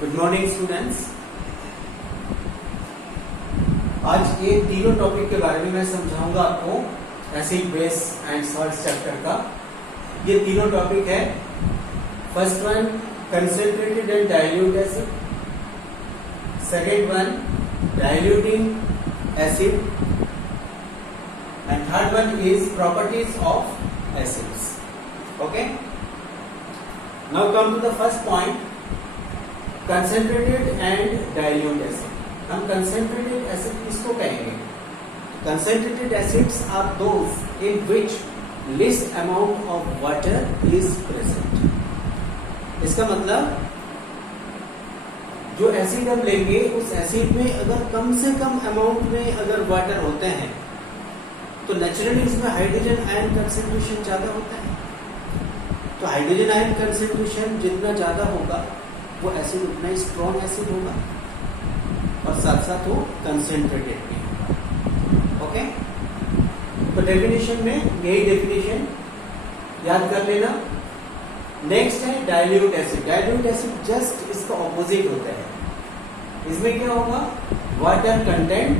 Good morning students. आज ये तीनों टॉपिक के बारे में मैं समझाऊंगा आपको, acid base and salt chapter का। ये तीनों टॉपिक है। First one concentrated and dilute acid, second one diluting acid and third one is properties of acids. Okay, now come to the first point, concentrated and dilute acid. हम concentrated acid किसको कहेंगे? Concentrated acids are those in which least amount of water is present. इसका मतलब जो acid हम लेंगे उस acid में अगर कम से कम अमाउंट में अगर वाटर होते हैं तो नेचुरली इसमें हाइड्रोजन आयन कंसेंट्रेशन ज्यादा होता है। तो हाइड्रोजन आयन कंसेंट्रेशन जितना ज्यादा होगा वो एसिड उतना ही स्ट्रॉन्ग एसिड होगा और साथ साथ वो कंसेंट्रेटेड भी होगा। ओके, तो डेफिनेशन में यही डेफिनेशन याद कर लेना। नेक्स्ट है dilute acid. Dilute acid just इसका ऑपोजिट होता है। इसमें क्या होगा? वाटर कंटेंट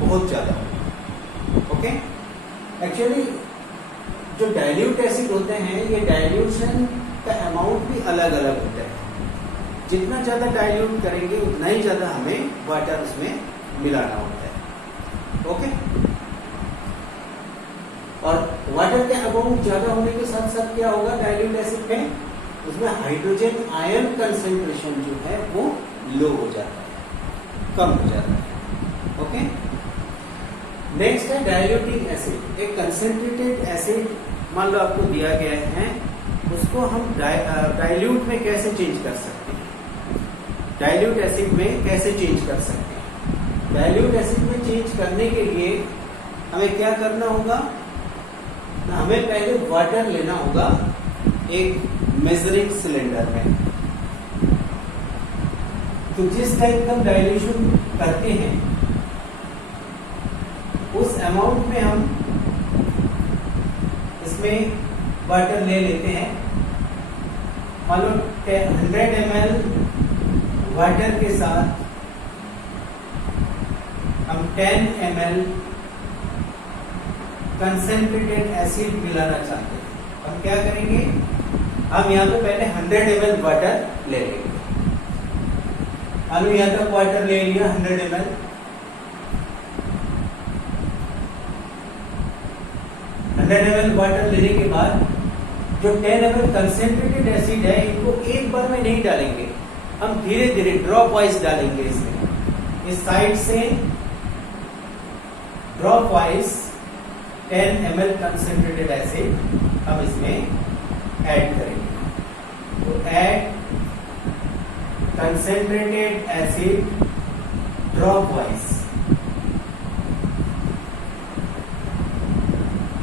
बहुत ज्यादा होगा। ओके, एक्चुअली जो डाइल्यूट एसिड होते हैं ये डाइल्यूशन का अमाउंट भी अलग अलग होता है। जितना ज्यादा डाइल्यूट करेंगे उतना ही ज्यादा हमें वाटर उसमें मिलाना होता है। ओके, और वाटर के अमाउंट ज्यादा होने के साथ साथ क्या होगा डाइल्यूट एसिड में? उसमें हाइड्रोजन आयन कंसेंट्रेशन जो है वो लो हो जाता है, कम हो जाता है। ओके, नेक्स्ट है डाइल्यूटिंग एसिड। एक कंसेंट्रेटेड एसिड मान लो आपको दिया गया है, उसको हम डाइल्यूट में कैसे चेंज कर सकते हैं? डाइल्यूट एसिड में कैसे चेंज कर सकते हैं? डाइल्यूट एसिड में चेंज करने के लिए हमें क्या करना होगा? हमें पहले वाटर लेना होगा एक मेजरिंग सिलेंडर में। तो जिस टाइप का डाइल्यूशन करते हैं उस अमाउंट में हम इसमें वाटर ले लेते हैं। मान लो 100 ml वाटर के साथ हम 10 ml कंसेंट्रेटेड एसिड मिलाना चाहते हैं। हम क्या करेंगे? हम यहाँ पे पहले 100 ml वाटर ले लेंगे। यहाँ तक वाटर ले लिया 100 ml। वाटर लेने के बाद जो 10 ml कंसेंट्रेटेड एसिड है इनको एक बार में नहीं डालेंगे, हम धीरे धीरे ड्रॉप वाइज डालेंगे। इसमें इस साइड से drop wise 10 ml concentrated acid हम इसमें ऐड करेंगे। तो add concentrated acid drop wise,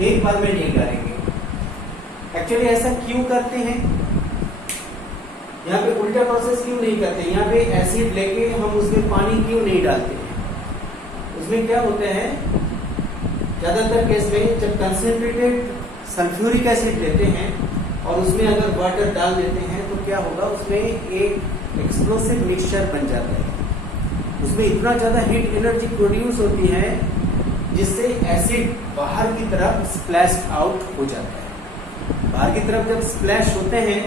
एक बार में नहीं करेंगे। एक्चुअली ऐसा क्यों करते हैं? यहाँ पे उल्टा प्रोसेस क्यों नहीं करते? यहाँ पे एसिड लेके हम उसमें पानी क्यों नहीं डालते हैं? उसमें क्या होता है, ज्यादातर केस में जब कंसेंट्रेटेड सल्फ्यूरिक एसिड लेते हैं और उसमें अगर वाटर डाल देते हैं तो क्या होगा? उसमें एक एक्सप्लोसिव मिक्सचर बन जाता है। उसमें इतना ज्यादा हीट एनर्जी प्रोड्यूस होती है जिससे एसिड बाहर की तरफ स्प्लैश आउट हो जाता है। बाहर की तरफ जब स्प्लैश होते हैं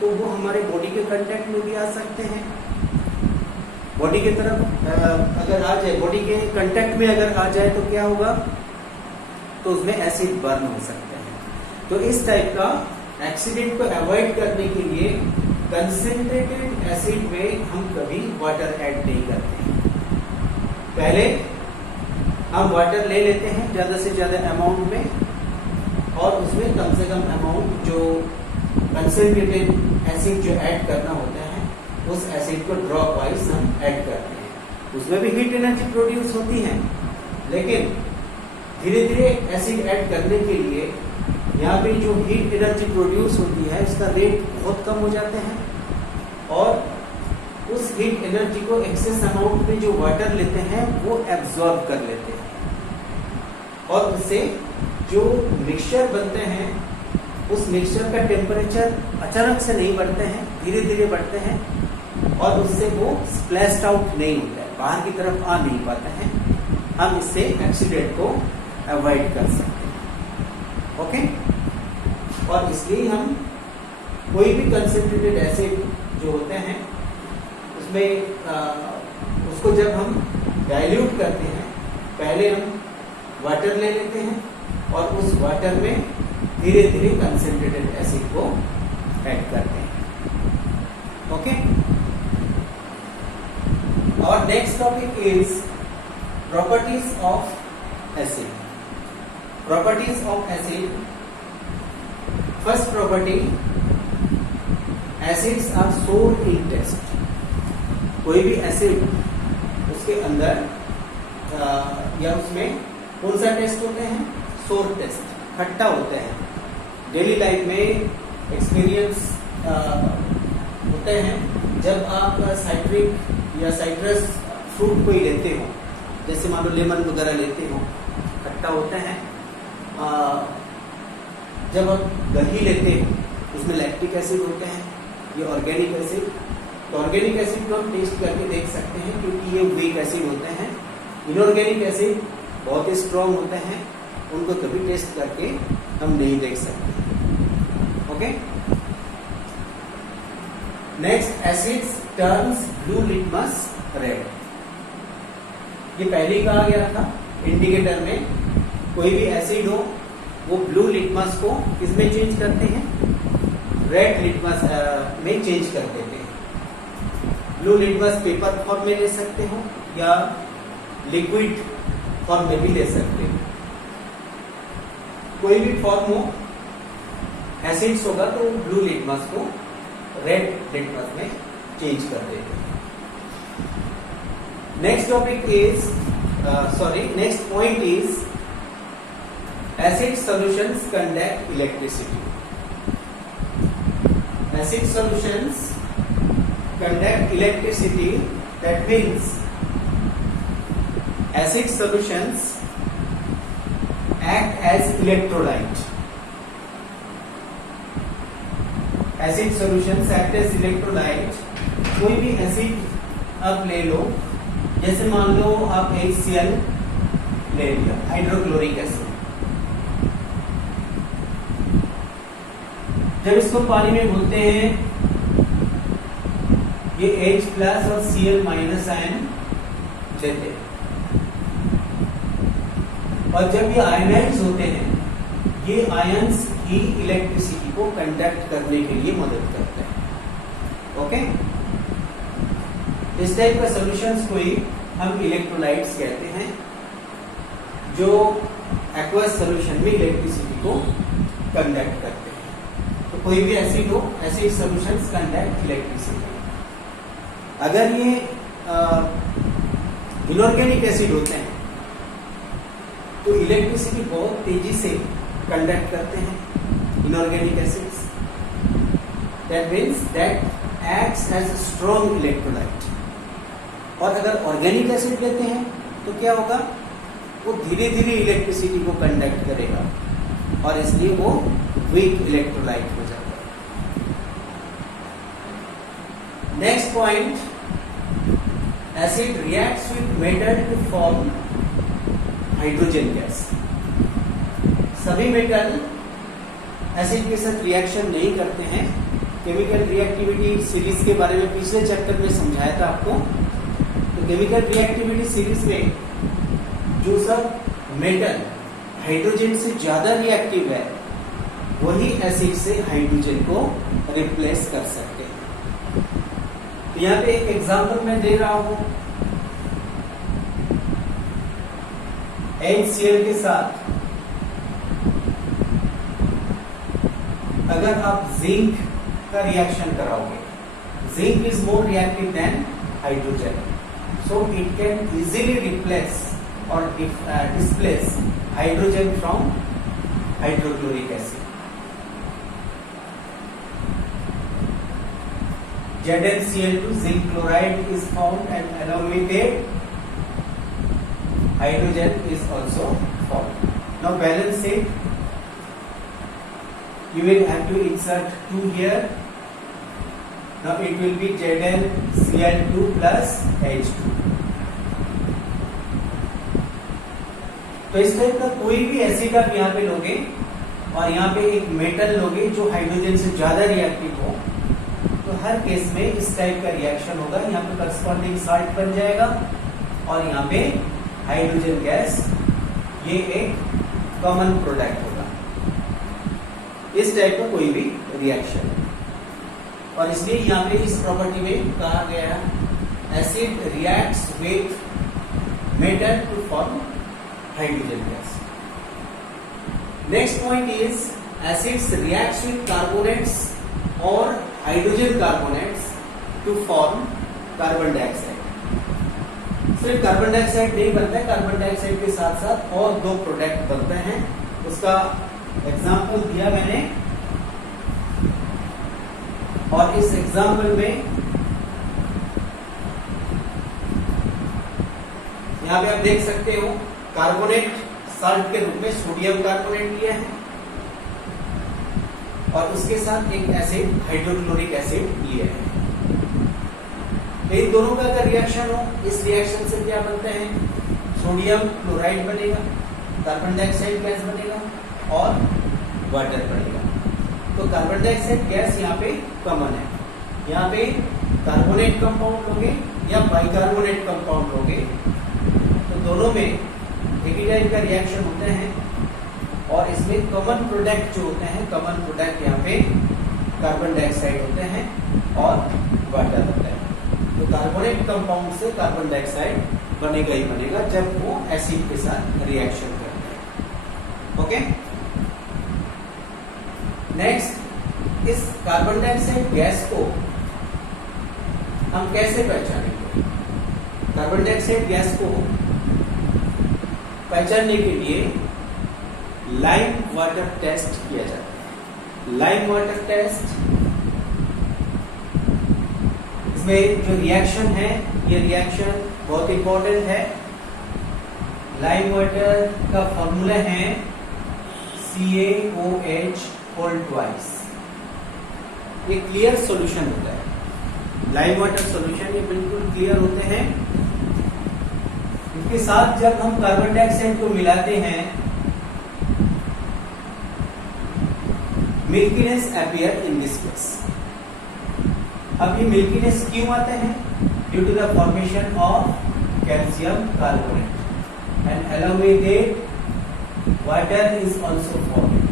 तो वो हमारे बॉडी के कांटेक्ट में भी आ सकते हैं। बॉडी की तरफ अगर आ जाए, बॉडी के कांटेक्ट में अगर आ जाए तो क्या होगा? तो उसमें एसिड बर्न हो सकते हैं। तो इस टाइप का एक्सीडेंट को अवॉइड करने के लिए कंसेंट्रेटेड एसिड में हम कभी वाटर ऐड नहीं करते। पहले हम वाटर ले लेते हैं ज्यादा से ज्यादा अमाउंट में और उसमें कम से कम अमाउंट जो कंसेंट्रेटेड एसिड जो ऐड करना होता है उस एसिड को ड्रॉप वाइज हम ऐड करते हैं। उसमें भी हीट एनर्जी प्रोड्यूस होती है, लेकिन धीरे धीरे एसिड ऐड करने के लिए यहाँ पे जो हीट एनर्जी प्रोड्यूस होती है उसका रेट बहुत कम हो जाते हैं और उस हीट एनर्जी को एक्सेस अमाउंट में जो वाटर लेते हैं वो एब्जॉर्ब कर लेते हैं और उससे जो मिक्सचर बनते हैं उस मिक्सचर का टेम्परेचर अचानक से नहीं बढ़ते हैं, धीरे धीरे बढ़ते हैं और उससे वो स्प्लैश्ड आउट नहीं होता है, बाहर की तरफ आ नहीं पाता है, हम इससे एक्सीडेंट को अवॉइड कर सकते हैं। ओके, और इसलिए हम कोई भी कंसंट्रेटेड एसिड जो होते हैं उसमें उसको जब हम डाइल्यूट करते हैं, पहले हम वाटर ले लेते हैं और उस वाटर में धीरे धीरे कंसंट्रेटेड एसिड को ऐड करते हैं। ओके, और next topic is properties of acid. Properties of acid, first property, acids are sour in test. कोई भी एसिड उसके अंदर या उसमें कौन सा टेस्ट होते हैं? सोर टेस्ट, खट्टा होते हैं। डेली लाइफ में एक्सपीरियंस होते हैं जब आप साइट्रिक या साइट्रस फ्रूट कोई लेते हो, जैसे मान लो लेमन वगैरह लेते हो, खट्टा होता है। जब आप दही लेते हो उसमें लैक्टिक एसिड होते हैं, ये ऑर्गेनिक एसिड। तो ऑर्गेनिक एसिड को हम टेस्ट करके देख सकते हैं क्योंकि ये वीक एसिड होते हैं। इनऑर्गेनिक एसिड बहुत ही स्ट्रॉन्ग होते हैं, उनको कभी टेस्ट करके हम नहीं देख सकते। Okay, next, acids turns blue litmus red. ये पहले ही कहा गया था इंडिकेटर में, कोई भी एसिड हो वो ब्लू लिटमस को किसमें चेंज करते हैं? रेड लिटमस में चेंज कर देते हैं। ब्लू लिटमस पेपर फॉर्म में ले सकते हो या लिक्विड फॉर्म में भी ले सकते हो। कोई भी फॉर्म हो, एसिड्स होगा तो ब्लू लिटमस को रेड लिटमस में चेंज कर देते हैं। Next topic is next point is acid solutions conduct electricity. Acid solutions conduct electricity. That means acid solutions act as electrolyte. Acid solutions act as electrolyte. कोई भी acid आप ले लो, जैसे मान लो आप HCl ले लिया, हाइड्रोक्लोरिक एसिड। जब इसको पानी में घुलते हैं ये H प्लस और Cl माइनस आयन देते हैं, और जब ये आयनाइज होते हैं ये आयंस ही इलेक्ट्रिसिटी को कंडक्ट करने के लिए मदद करते हैं। ओके, इस टाइप का सॉल्यूशंस को ही हम इलेक्ट्रोलाइट्स कहते हैं, जो एक्वस सॉल्यूशन में इलेक्ट्रिसिटी को कंडक्ट करते हैं। तो कोई भी एसिड हो, एसिड सॉल्यूशंस कंडक्ट इलेक्ट्रिसिटी। अगर ये इनऑर्गेनिक एसिड होते हैं तो इलेक्ट्रिसिटी बहुत तेजी से कंडक्ट करते हैं। Inorganic acids, that means that acts as a strong electrolyte. और अगर ऑर्गेनिक एसिड लेते हैं तो क्या होगा? वो धीरे धीरे इलेक्ट्रिसिटी को कंडक्ट करेगा और इसलिए वो वीक इलेक्ट्रोलाइट हो जाता है। Next point, acid reacts with metal to form hydrogen gas. सभी मेटल एसिड के साथ रिएक्शन नहीं करते हैं। केमिकल रिएक्टिविटी सीरीज के बारे में पिछले चैप्टर में समझाया था आपको। तो केमिकल रिएक्टिविटी सीरीज में जो सब मेटल हाइड्रोजन से ज्यादा रिएक्टिव है वही एसिड से हाइड्रोजन को रिप्लेस कर सकते हैं। तो यहाँ पे एक एग्जांपल मैं दे रहा हूं, HCl के साथ अगर आप जिंक का रिएक्शन कराओगे, zinc is more reactive than hydrogen, so it can easily replace or displace hydrogen from hydrochloric acid. ZnCl2 zinc chloride is found and along with it hydrogen is also found. Now balance it. You will have to insert 2 here Now it will be ZnCl2 plus H2। तो इस type का कोई भी acid आप यहाँ पे लोगे और यहाँ पे एक मेटल लोगे जो हाइड्रोजन से ज्यादा रिएक्टिव हो, तो हर केस में इस टाइप का रिएक्शन होगा। यहाँ पे करस्पॉन्डिंग साल्ट बन जाएगा और यहाँ पे हाइड्रोजन गैस, ये एक कॉमन प्रोडक्ट होगा। इस टाइप का कोई भी रिएक्शन, और इसलिए यहाँ पे इस प्रॉपर्टी में कहा गया acid reacts with metal to form hydrogen gas. Next point is acids reacts with carbonates और hydrogen carbonates to form carbon dioxide. सिर्फ कार्बन डाइऑक्साइड नहीं बनता है, कार्बन डाइऑक्साइड के साथ साथ और दो प्रोडक्ट बनते हैं। उसका एग्जाम्पल दिया मैंने, और इस एग्जाम्पल में यहां पे आप देख सकते हो कार्बोनेट साल्ट के रूप में सोडियम कार्बोनेट लिया है और उसके साथ एक एसिड हाइड्रोक्लोरिक एसिड लिया है। तो इन दोनों का अगर रिएक्शन हो, इस रिएक्शन से क्या बनता है, सोडियम क्लोराइड बनेगा, कार्बन डाइऑक्साइड गैस बनेगा और वाटर बनेगा। तो कार्बन डाइऑक्साइड गैस यहाँ पे कॉमन है। यहाँ पे कार्बोनेट कंपाउंड लोगे या बाइकार्बोनेट कंपाउंड लोगे तो दोनों में एक ही टाइप का रिएक्शन होते हैं और इसमें कॉमन प्रोडक्ट जो होते हैं, कॉमन प्रोडक्ट यहाँ पे कार्बन डाइऑक्साइड होते हैं और वाटर होता है। तो कार्बोनेट कंपाउंड से कार्बन डाइऑक्साइड बनेगा ही बनेगा जब वो एसिड के साथ रिएक्शन करते हैं। ओके, नेक्स्ट, इस कार्बन डाइऑक्साइड गैस को हम कैसे पहचानेंगे? कार्बन डाइऑक्साइड गैस को पहचानने के लिए लाइम वाटर टेस्ट किया जाता है। लाइम वाटर टेस्ट, इसमें जो रिएक्शन है, ये रिएक्शन बहुत इंपॉर्टेंट है। लाइम वाटर का फॉर्मूला है CaOH होल ट्वाइस। ये क्लियर सॉल्यूशन होता है। लाइम वाटर सॉल्यूशन ये बिल्कुल क्लियर होते हैं। इसके साथ जब हम कार्बन डाइऑक्साइड को मिलाते हैं, milkiness appear in this case. अब ये मिल्कीनेस क्यों आते हैं? Due to the formation of calcium carbonate and along with it water is also formed।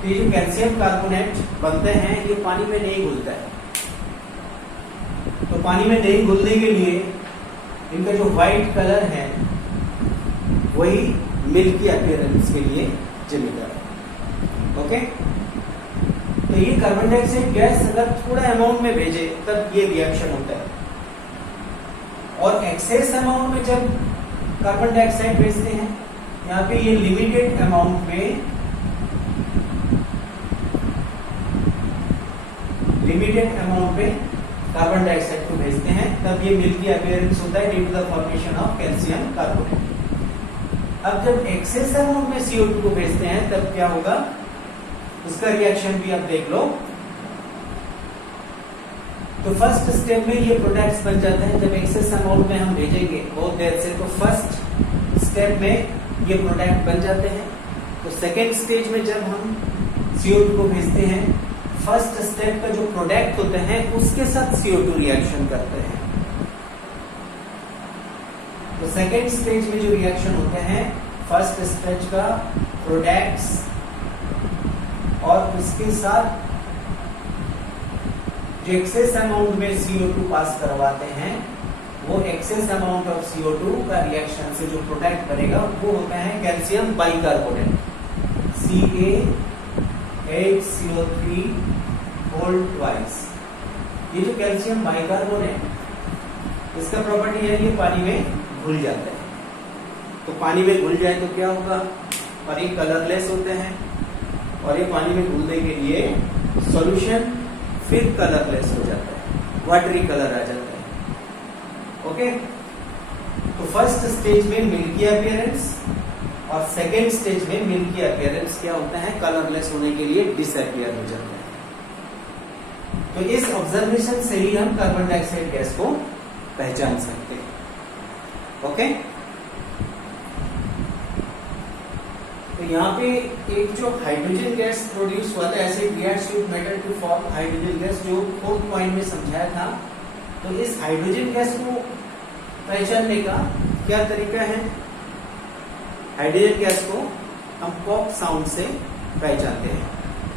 तो ये जो कैल्शियम कार्बोनेट बनते हैं ये पानी में नहीं घुलता है। तो पानी में नहीं घुलने के लिए इनका जो व्हाइट कलर है वही मिल्की अपीयरेंस के लिए जिम्मेदार है। ओके, तो ये कार्बन डाइऑक्साइड गैस अगर थोड़ा अमाउंट में भेजे तब ये रिएक्शन होता है, और एक्सेस अमाउंट में जब कार्बन डाइऑक्साइड भेजते हैं, यहाँ पे ये लिमिटेड अमाउंट में कार्बन डाइऑक्साइड को भेजते हैं, तब ये मिल्की अपीयरेंस होता है due to the formation of calcium carbonate. अब जब एक्सेस अमाउंट में CO2 को भेजते हैं तब क्या होगा, उसका रिएक्शन भी आप देख लो। तो फर्स्ट स्टेप में ये प्रोडक्ट्स बन जाते हैं। जब एक्सेस अमाउंट में हम भेजेंगे बहुत देर से, तो फर्स्ट स्टेप में ये प्रोडक्ट बन जाते हैं। तो सेकेंड स्टेज में जब हम CO2 को भेजते हैं, फर्स्ट स्टेप का जो प्रोडक्ट होते हैं उसके साथ CO2 रिएक्शन करते हैं। तो सेकेंड स्टेज में जो रिएक्शन होते हैं, फर्स्ट स्टेज का प्रोडक्ट्स और उसके साथ जो एक्सेस अमाउंट में CO2 पास करवाते हैं, वो एक्सेस अमाउंट ऑफ CO2 का रिएक्शन से जो प्रोडक्ट बनेगा वो होता है calcium bicarbonate, CaHCO3 whole twice. ये जो कैल्शियम बाइकार्बोनेट, इसका प्रॉपर्टी है ये पानी में घुल जाता है। तो पानी में घुल जाए तो क्या होगा, और ये कलरलेस होते हैं, और ये पानी में घुलने के लिए सॉल्यूशन फिर कलरलेस हो जाता है, वाटरी कलर आ जाता है। ओके, तो फर्स्ट स्टेज में मिल्की अपीयरेंस और सेकेंड स्टेज में मिल्की अपीयरेंस क्या होता है, कलरलेस होने के लिए डिसअपीयर हो जाता है। तो इस ऑब्जर्वेशन से ही हम कार्बन डाइऑक्साइड गैस को पहचान सकते हैं। ओके, तो यहाँ पे एक जो हाइड्रोजन गैस प्रोड्यूस हुआ था, ऐसे reacts with metal to form hydrogen gas, जो 4th पॉइंट में समझाया था। तो इस हाइड्रोजन गैस को पहचानने का क्या तरीका है? हाइड्रोजन गैस को हम पॉप साउंड से पहचानते हैं।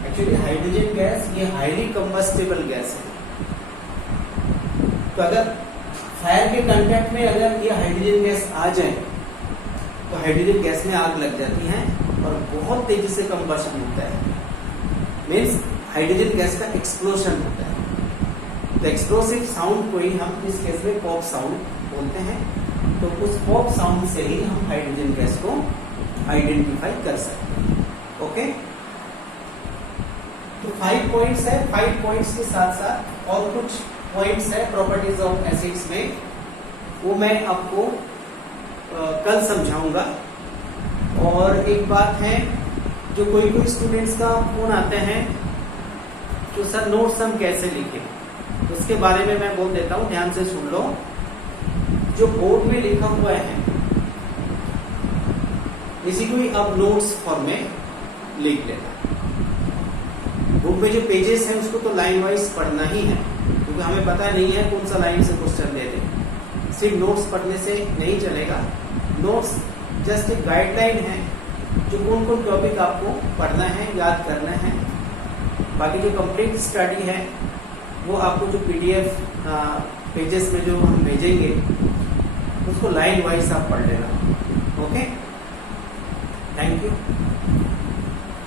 एक्चुअली हाइड्रोजन गैस ये हाईली कंबस्टेबल गैस है। तो अगर फायर के कांटेक्ट में अगर ये हाइड्रोजन गैस आ जाए तो हाइड्रोजन गैस में आग लग जाती है और बहुत तेजी से कंबशन होता है, मीन्स हाइड्रोजन गैस का एक्सप्लोशन होता है। तो एक्सप्लोसिव साउंड को ही हम इस केस में पॉप साउंड बोलते हैं। तो उस पॉप साउंड से ही हम हाइड्रोजन गैस को आइडेंटिफाई कर सकते हैं। ओके, तो 5 पॉइंट्स है। 5 पॉइंट्स के साथ साथ और कुछ पॉइंट्स है प्रॉपर्टीज ऑफ एसिड्स में, वो मैं आपको कल समझाऊंगा। और एक बात है, जो कोई स्टूडेंट्स का फोन आते हैं तो सर नोट्स हम कैसे लिखें, उसके बारे में मैं बोल देता हूं, ध्यान से सुन लो। जो बोर्ड में लिखा हुआ है इसी को ही अब नोट्स फॉर्म में लिख लेना। बुक में जो पेजेस हैं उसको तो लाइन वाइज पढ़ना ही है, क्योंकि हमें पता नहीं है कौन सा लाइन से क्वेश्चन दे दें। सिर्फ नोट्स पढ़ने से नहीं चलेगा। नोट्स जस्ट एक गाइडलाइन है, जो कौन कौन टॉपिक आपको पढ़ना है, याद करना है। बाकी जो कंप्लीट स्टडी है वो आपको जो PDF पेजेस में जो हम भेजेंगे उसको लाइन वाइज आप पढ़ लेना। Okay, thank you.